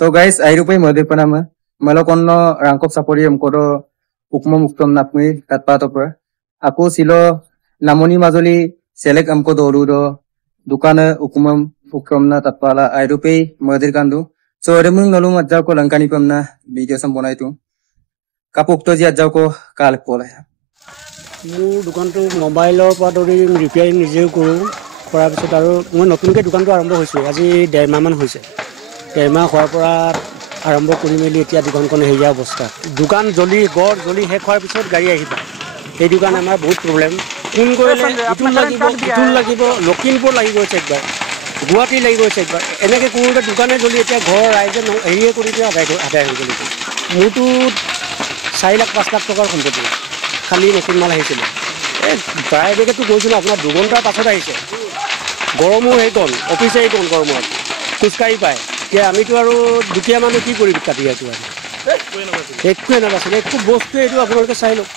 तो guys, airupai mode panama. Malokono rangkop sapori amkodo ukmom uktom napmi tatpato pra. Aku silo namoni majoli selek amkodo orudo dukana ukmom uktomna tatpala airupai mode kandu. So remung nalum ajau ko langkani pamna video sambonai tu. Kapuk to ji ajau ko kalek pole. মোৰ দোকানটো মোবাইলৰ পৰা ধৰি repairing নিজেও কৰোঁ কৰাৰ পিছত আৰু মই নতুনকৈ দোকানটো আৰম্ভ হৈছোঁ আজি 1.5 মাহমান হৈছে 1.5 মাহ হোৱাৰ পৰা আৰম্ভ কৰি মেলি এতিয়া দোকানখন হেৰিয়া অৱস্থা দোকান জ্বলি গড় জ্বলি শেষ হোৱাৰ পিছত গাড়ী আহিব সেইটো কাৰণে আমাৰ বহুত প্ৰব্লেম ফোন কৰিলে ইটো লাগিব লখিমপুৰ লাগি গৈছে একবাৰ গুৱাহাটী লাগি গৈছে একবাৰ এনেকৈ কৰোঁতে দোকানে জ্বলি এতিয়া ঘৰৰ ৰাইজে হেৰিয়ে কৰি দিয়ে আদায় হৈ গ'ল মোৰতো 4 লাখ 5 লাখ টকাৰ সম্পত্তি খালি নতুন মাল আহিছিলে এই প্ৰায়ভাগেতো গৈছিলোঁ আপোনাৰ 2 ঘণ্টাৰ পাছত আহিছে গৰমো সেইকণ অফিচে সেইকণ গৰমত খোজকাঢ়ি পায় এতিয়া আমিতো আৰু দুখীয়া মানুহ কি কৰিবি কাটি আছোঁ আৰু একোৱে নাবাছিলে একো বস্তু এইটো আপোনালোকে চাই লওক